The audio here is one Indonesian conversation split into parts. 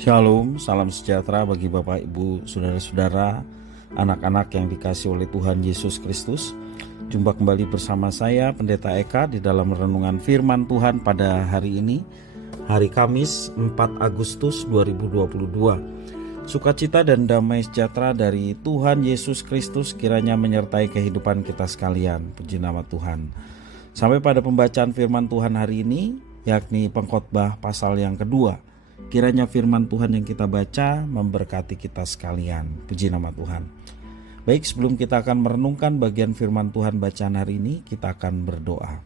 Shalom, salam sejahtera bagi Bapak, Ibu, Saudara-saudara, anak-anak yang dikasihi oleh Tuhan Yesus Kristus. Jumpa kembali bersama saya, Pendeta Eka, di dalam renungan firman Tuhan pada hari ini, hari Kamis 4 Agustus 2022. Sukacita dan damai sejahtera dari Tuhan Yesus Kristus kiranya menyertai kehidupan kita sekalian. Puji nama Tuhan. Sampai pada pembacaan firman Tuhan hari ini, yakni Pengkhotbah pasal yang kedua. Kiranya firman Tuhan yang kita baca memberkati kita sekalian. Puji nama Tuhan. Baik, sebelum kita akan merenungkan bagian firman Tuhan bacaan hari ini, kita akan berdoa.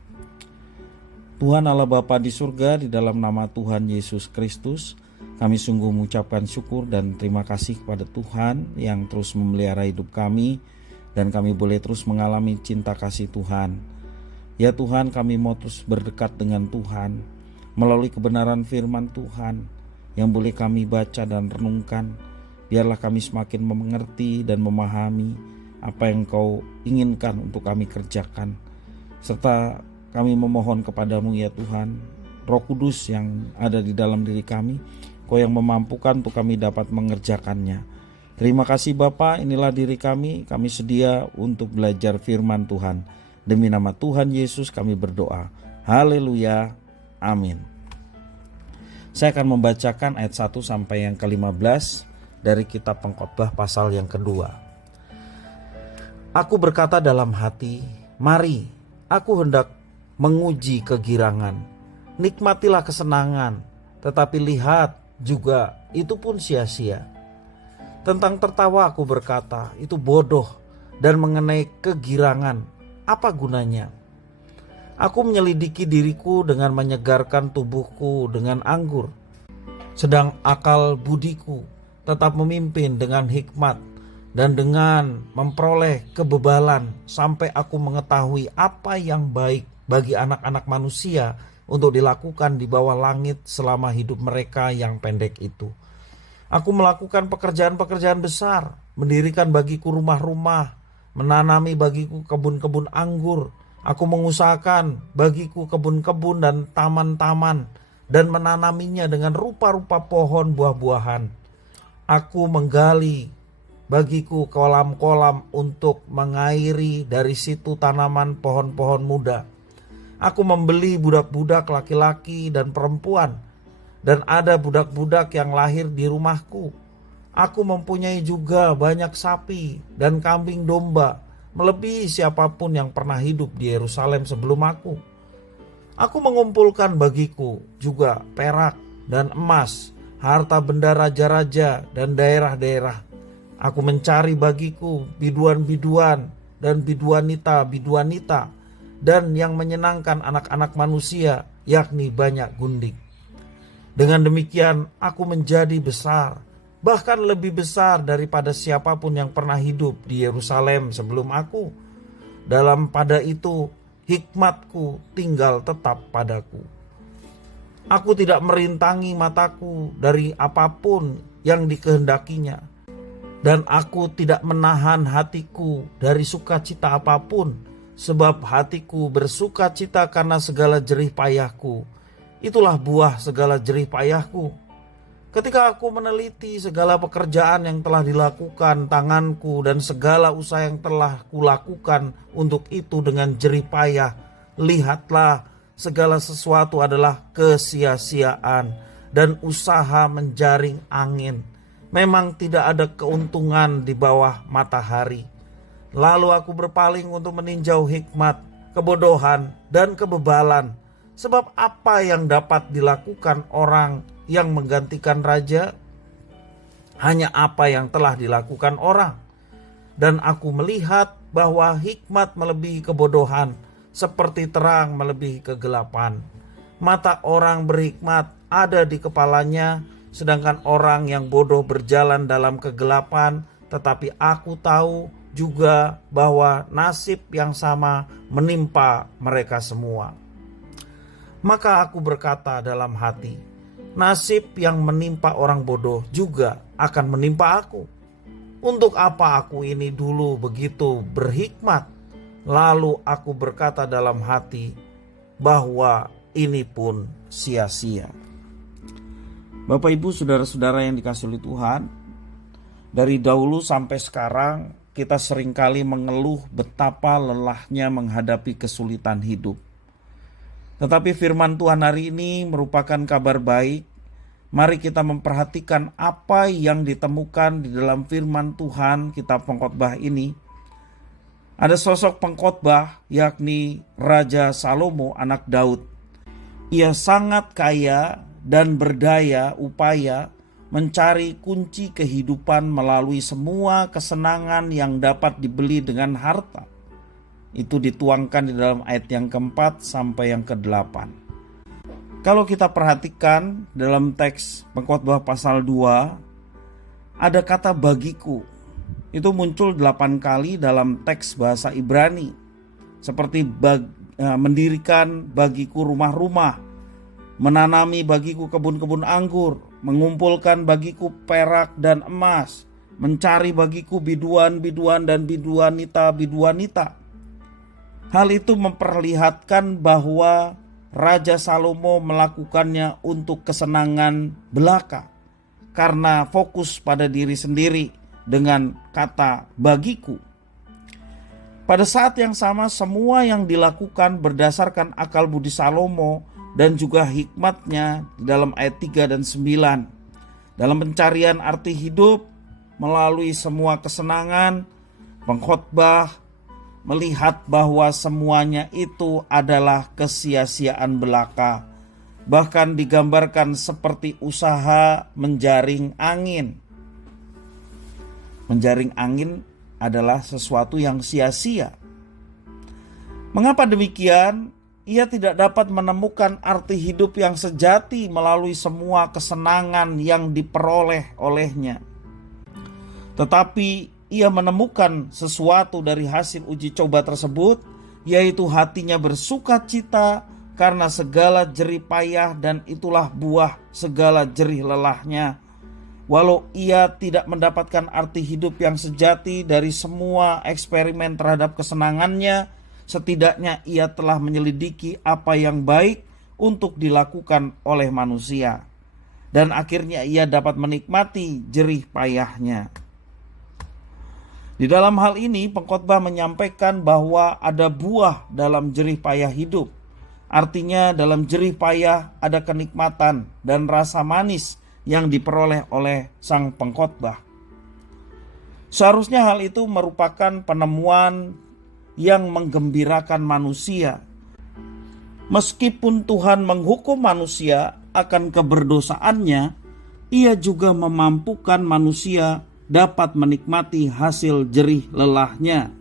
Tuhan Allah Bapa di surga, di dalam nama Tuhan Yesus Kristus, kami sungguh mengucapkan syukur dan terima kasih kepada Tuhan yang terus memelihara hidup kami, dan kami boleh terus mengalami cinta kasih Tuhan. Ya Tuhan, kami mau terus berdekat dengan Tuhan melalui kebenaran firman Tuhan yang boleh kami baca dan renungkan. Biarlah kami semakin mengerti dan memahami apa yang Kau inginkan untuk kami kerjakan. Serta kami memohon kepadamu ya Tuhan, Roh Kudus yang ada di dalam diri kami, Kau yang memampukan untuk kami dapat mengerjakannya. Terima kasih Bapa, inilah diri kami sedia untuk belajar firman Tuhan. Demi nama Tuhan Yesus kami berdoa. Haleluya, amin. Saya akan membacakan ayat 1 sampai yang ke-15 dari kitab Pengkhotbah pasal yang kedua. Aku berkata dalam hati, mari, aku hendak menguji kegirangan. Nikmatilah kesenangan, tetapi lihat juga itu pun sia-sia. Tentang tertawa aku berkata, itu bodoh, dan mengenai kegirangan, apa gunanya? Aku menyelidiki diriku dengan menyegarkan tubuhku dengan anggur. Sedang akal budiku tetap memimpin dengan hikmat dan dengan memperoleh kebebalan sampai aku mengetahui apa yang baik bagi anak-anak manusia untuk dilakukan di bawah langit selama hidup mereka yang pendek itu. Aku melakukan pekerjaan-pekerjaan besar, mendirikan bagiku rumah-rumah, menanami bagiku kebun-kebun anggur. Aku mengusahakan bagiku kebun-kebun dan taman-taman dan menanaminya dengan rupa-rupa pohon buah-buahan. Aku menggali bagiku kolam-kolam untuk mengairi dari situ tanaman pohon-pohon muda. Aku membeli budak-budak laki-laki dan perempuan, dan ada budak-budak yang lahir di rumahku. Aku mempunyai juga banyak sapi dan kambing domba, melebihi siapapun yang pernah hidup di Yerusalem sebelum aku. Aku mengumpulkan bagiku juga perak dan emas, harta benda raja-raja dan daerah-daerah. Aku mencari bagiku biduan-biduan dan biduanita-biduanita, dan yang menyenangkan anak-anak manusia, yakni banyak gundik. Dengan demikian aku menjadi besar, bahkan lebih besar daripada siapapun yang pernah hidup di Yerusalem sebelum aku. Dalam pada itu hikmatku tinggal tetap padaku. Aku tidak merintangi mataku dari apapun yang dikehendakinya, dan aku tidak menahan hatiku dari sukacita apapun, sebab hatiku bersukacita karena segala jerih payahku. Itulah buah segala jerih payahku. Ketika aku meneliti segala pekerjaan yang telah dilakukan tanganku dan segala usaha yang telah kulakukan untuk itu dengan jerih payah, lihatlah segala sesuatu adalah kesia-siaan dan usaha menjaring angin. Memang tidak ada keuntungan di bawah matahari. Lalu aku berpaling untuk meninjau hikmat, kebodohan, dan kebebalan. Sebab apa yang dapat dilakukan orang yang menggantikan raja? Hanya apa yang telah dilakukan orang. Dan aku melihat bahwa hikmat melebihi kebodohan, seperti terang melebihi kegelapan. Mata orang berhikmat ada di kepalanya, sedangkan orang yang bodoh berjalan dalam kegelapan. Tetapi aku tahu juga bahwa nasib yang sama menimpa mereka semua. Maka aku berkata dalam hati, nasib yang menimpa orang bodoh juga akan menimpa aku. Untuk apa aku ini dulu begitu berhikmat? Lalu aku berkata dalam hati bahwa ini pun sia-sia. Bapak Ibu saudara-saudara yang dikasihi oleh Tuhan, dari dahulu sampai sekarang kita seringkali mengeluh betapa lelahnya menghadapi kesulitan hidup. Tetapi firman Tuhan hari ini merupakan kabar baik. Mari kita memperhatikan apa yang ditemukan di dalam firman Tuhan kitab Pengkhotbah ini. Ada sosok pengkhotbah yakni Raja Salomo anak Daud. Ia sangat kaya dan berdaya upaya mencari kunci kehidupan melalui semua kesenangan yang dapat dibeli dengan harta. Itu dituangkan di dalam ayat yang keempat sampai yang ke-8. Kalau kita perhatikan dalam teks Pengkhotbah pasal 2, ada kata bagiku. Itu muncul 8 kali dalam teks bahasa Ibrani. Seperti mendirikan bagiku rumah-rumah, menanami bagiku kebun-kebun anggur, mengumpulkan bagiku perak dan emas, mencari bagiku biduan-biduan dan biduanita-biduanita. Hal itu memperlihatkan bahwa Raja Salomo melakukannya untuk kesenangan belaka karena fokus pada diri sendiri dengan kata bagiku. Pada saat yang sama semua yang dilakukan berdasarkan akal budi Salomo dan juga hikmatnya di dalam ayat 3 dan 9. Dalam pencarian arti hidup melalui semua kesenangan, pengkhotbah melihat bahwa semuanya itu adalah kesia-siaan belaka. Bahkan digambarkan seperti usaha menjaring angin. Menjaring angin adalah sesuatu yang sia-sia. Mengapa demikian? Ia tidak dapat menemukan arti hidup yang sejati melalui semua kesenangan yang diperoleh olehnya. Tetapi ia menemukan sesuatu dari hasil uji coba tersebut, yaitu hatinya bersuka cita karena segala jerih payah, dan itulah buah segala jerih lelahnya. Walau ia tidak mendapatkan arti hidup yang sejati dari semua eksperimen terhadap kesenangannya, setidaknya ia telah menyelidiki apa yang baik untuk dilakukan oleh manusia. Dan akhirnya ia dapat menikmati jerih payahnya. Di dalam hal ini pengkhotbah menyampaikan bahwa ada buah dalam jerih payah hidup. Artinya dalam jerih payah ada kenikmatan dan rasa manis yang diperoleh oleh sang pengkhotbah. Seharusnya hal itu merupakan penemuan yang menggembirakan manusia. Meskipun Tuhan menghukum manusia akan keberdosaannya, ia juga memampukan manusia dapat menikmati hasil jerih lelahnya.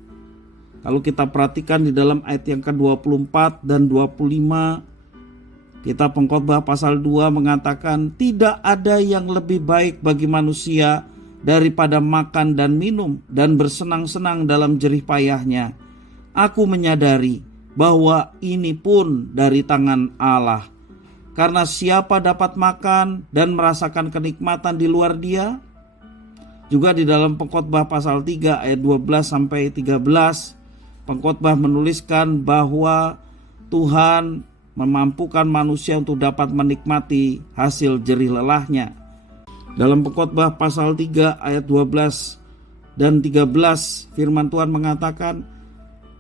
Kalau kita perhatikan di dalam ayat yang ke-24 dan 25, kitab Pengkhotbah pasal 2 mengatakan, tidak ada yang lebih baik bagi manusia daripada makan dan minum dan bersenang-senang dalam jerih payahnya. Aku menyadari bahwa ini pun dari tangan Allah. Karena siapa dapat makan dan merasakan kenikmatan di luar Dia? Juga di dalam Pengkhotbah pasal 3 ayat 12 sampai 13, pengkhotbah menuliskan bahwa Tuhan memampukan manusia untuk dapat menikmati hasil jerih lelahnya. Dalam Pengkhotbah pasal 3 ayat 12 dan 13, firman Tuhan mengatakan,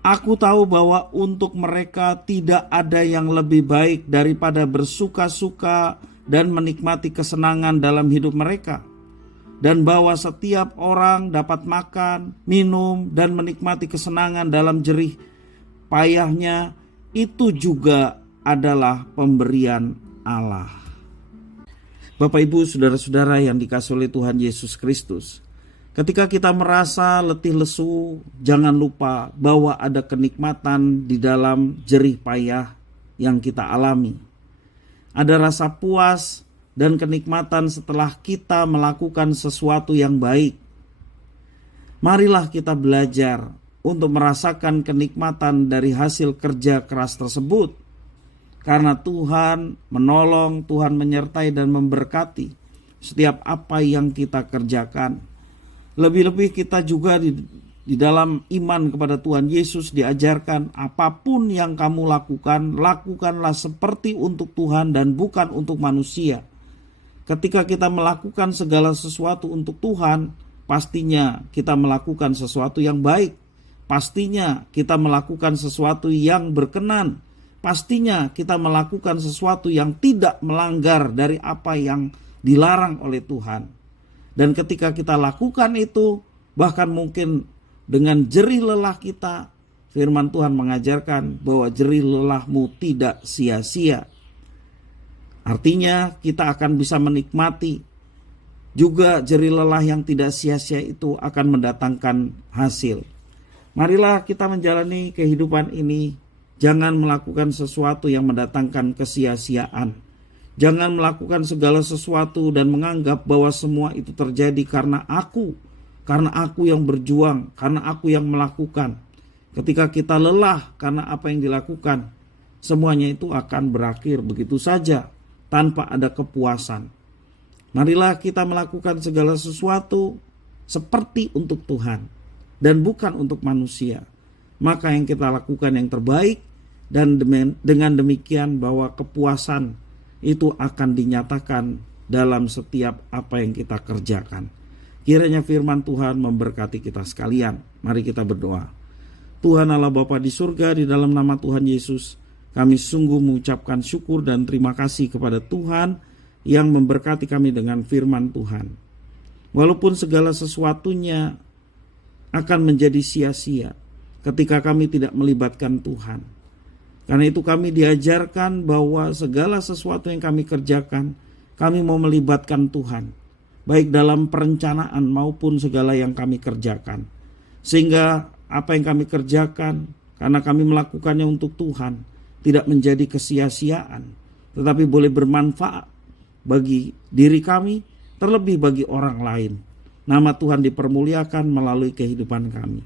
aku tahu bahwa untuk mereka tidak ada yang lebih baik daripada bersuka-suka dan menikmati kesenangan dalam hidup mereka. Dan bahwa setiap orang dapat makan, minum, dan menikmati kesenangan dalam jerih payahnya, itu juga adalah pemberian Allah. Bapak Ibu saudara-saudara yang dikasihi oleh Tuhan Yesus Kristus, ketika kita merasa letih lesu, jangan lupa bahwa ada kenikmatan di dalam jerih payah yang kita alami. Ada rasa puas dan kenikmatan setelah kita melakukan sesuatu yang baik. Marilah kita belajar untuk merasakan kenikmatan dari hasil kerja keras tersebut. Karena Tuhan menolong, Tuhan menyertai dan memberkati setiap apa yang kita kerjakan. Lebih-lebih kita juga di dalam iman kepada Tuhan Yesus diajarkan, apapun yang kamu lakukan, lakukanlah seperti untuk Tuhan dan bukan untuk manusia. ketika kita melakukan segala sesuatu untuk Tuhan, pastinya kita melakukan sesuatu yang baik. Pastinya kita melakukan sesuatu yang berkenan. Pastinya kita melakukan sesuatu yang tidak melanggar dari apa yang dilarang oleh Tuhan. Dan ketika kita lakukan itu, bahkan mungkin dengan jerih lelah kita, firman Tuhan mengajarkan bahwa jerih lelahmu tidak sia-sia. Artinya kita akan bisa menikmati juga jerih lelah yang tidak sia-sia itu akan mendatangkan hasil. Marilah kita menjalani kehidupan ini. Jangan melakukan sesuatu yang mendatangkan kesia-siaan. Jangan melakukan segala sesuatu dan menganggap bahwa semua itu terjadi karena aku yang berjuang, karena aku yang melakukan. Ketika kita lelah karena apa yang dilakukan, semuanya itu akan berakhir begitu saja tanpa ada kepuasan. Marilah kita melakukan segala sesuatu seperti untuk Tuhan dan bukan untuk manusia. Maka yang kita lakukan yang terbaik, dan dengan demikian bahwa kepuasan itu akan dinyatakan dalam setiap apa yang kita kerjakan. Kiranya firman Tuhan memberkati kita sekalian. Mari kita berdoa. Tuhan Allah Bapa di surga, di dalam nama Tuhan Yesus, kami sungguh mengucapkan syukur dan terima kasih kepada Tuhan yang memberkati kami dengan firman Tuhan. Walaupun segala sesuatunya akan menjadi sia-sia ketika kami tidak melibatkan Tuhan. Karena itu kami diajarkan bahwa segala sesuatu yang kami kerjakan, kami mau melibatkan Tuhan. Baik dalam perencanaan maupun segala yang kami kerjakan. Sehingga apa yang kami kerjakan, karena kami melakukannya untuk Tuhan, tidak menjadi kesia-siaan, tetapi boleh bermanfaat bagi diri kami, terlebih bagi orang lain. Nama Tuhan dipermuliakan melalui kehidupan kami.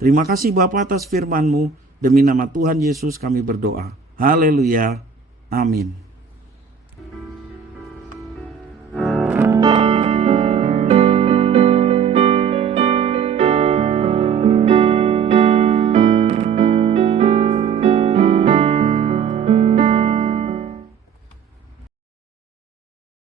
Terima kasih Bapa atas firman-Mu. Demi nama Tuhan Yesus kami berdoa. Haleluya. Amin.